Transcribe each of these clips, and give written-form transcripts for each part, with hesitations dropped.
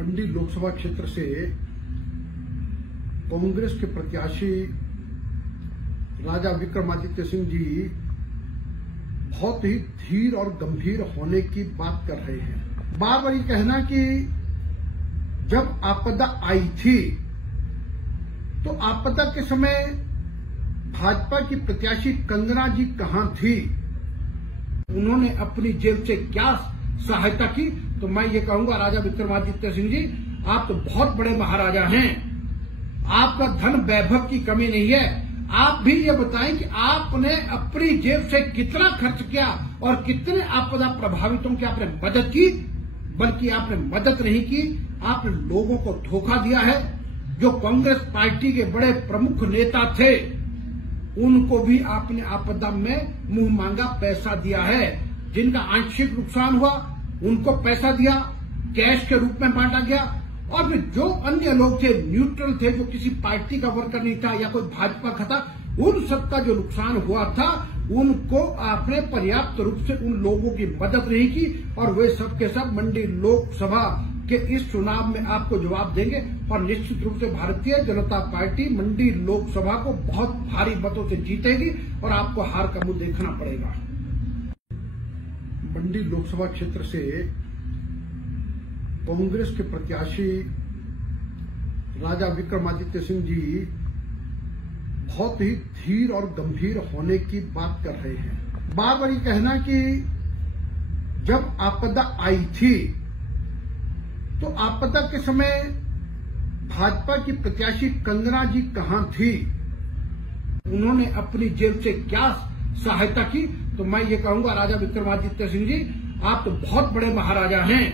मंडी लोकसभा क्षेत्र से कांग्रेस के प्रत्याशी राजा विक्रमादित्य सिंह जी बहुत ही धीर और गंभीर होने की बात कर रहे हैं। बार बार ये कहना कि जब आपदा आई थी तो आपदा के समय भाजपा की प्रत्याशी कंगना जी कहां थी, उन्होंने अपनी जेब से क्या सहायता की। तो मैं ये कहूंगा राजा विक्रमादित्य सिंह जी, आप तो बहुत बड़े महाराजा हैं, आपका धन वैभव की कमी नहीं है। आप भी ये बताएं कि आपने अपनी जेब से कितना खर्च किया और कितने आपदा प्रभावितों की आपने मदद की। बल्कि आपने मदद नहीं की, आपने लोगों को धोखा दिया है। जो कांग्रेस पार्टी के बड़े प्रमुख नेता थे उनको भी आपने आपदा में मुंह मांगा पैसा दिया है। जिनका आंशिक नुकसान हुआ उनको पैसा दिया, कैश के रूप में बांटा गया। और फिर जो अन्य लोग थे, न्यूट्रल थे, जो किसी पार्टी का वर्कर नहीं था या कोई भाजपा का था, उन सबका जो नुकसान हुआ था उनको आपने पर्याप्त रूप से उन लोगों की मदद नहीं की। और वे सब के सब मंडी लोकसभा के इस चुनाव में आपको जवाब देंगे। और निश्चित रूप से भारतीय जनता पार्टी मंडी लोकसभा को बहुत भारी मतों से जीतेगी और आपको हार का मुंह देखना पड़ेगा। मंडी लोकसभा क्षेत्र से कांग्रेस के प्रत्याशी राजा विक्रमादित्य सिंह जी बहुत ही धीर और गंभीर होने की बात कर रहे हैं। बार बार ये कहना कि जब आपदा आई थी तो आपदा के समय भाजपा की प्रत्याशी कंगना जी कहां थी, उन्होंने अपनी जेब से क्या सहायता की। तो मैं ये कहूंगा राजा विक्रमादित्य सिंह जी, आप तो बहुत बड़े महाराजा हैं,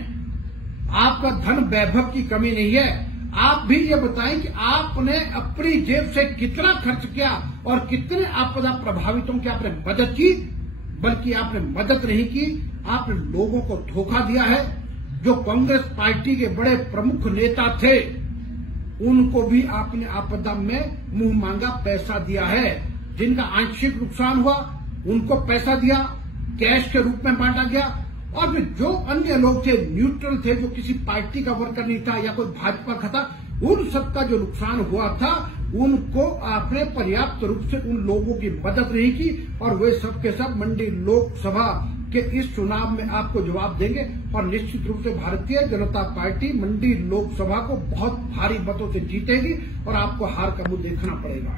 आपका धन वैभव की कमी नहीं है। आप भी ये बताएं कि आपने अपनी जेब से कितना खर्च किया और कितने आपदा प्रभावितों की आपने मदद की। बल्कि आपने मदद नहीं की, आपने लोगों को धोखा दिया है। जो कांग्रेस पार्टी के बड़े प्रमुख नेता थे उनको भी आपने आपदा में मुंह मांगा पैसा दिया है। जिनका आंशिक नुकसान हुआ उनको पैसा दिया, कैश के रूप में बांटा गया। और फिर जो अन्य लोग थे, न्यूट्रल थे, जो किसी पार्टी का वर्कर नहीं था या कोई भाजपा का था, उन सबका जो नुकसान हुआ था उनको आपने पर्याप्त रूप से उन लोगों की मदद नहीं की। और वे सब के सब मंडी लोकसभा के इस चुनाव में आपको जवाब देंगे। और निश्चित रूप से भारतीय जनता पार्टी मंडी लोकसभा को बहुत भारी मतों से जीतेगी और आपको हार का मुंह देखना पड़ेगा।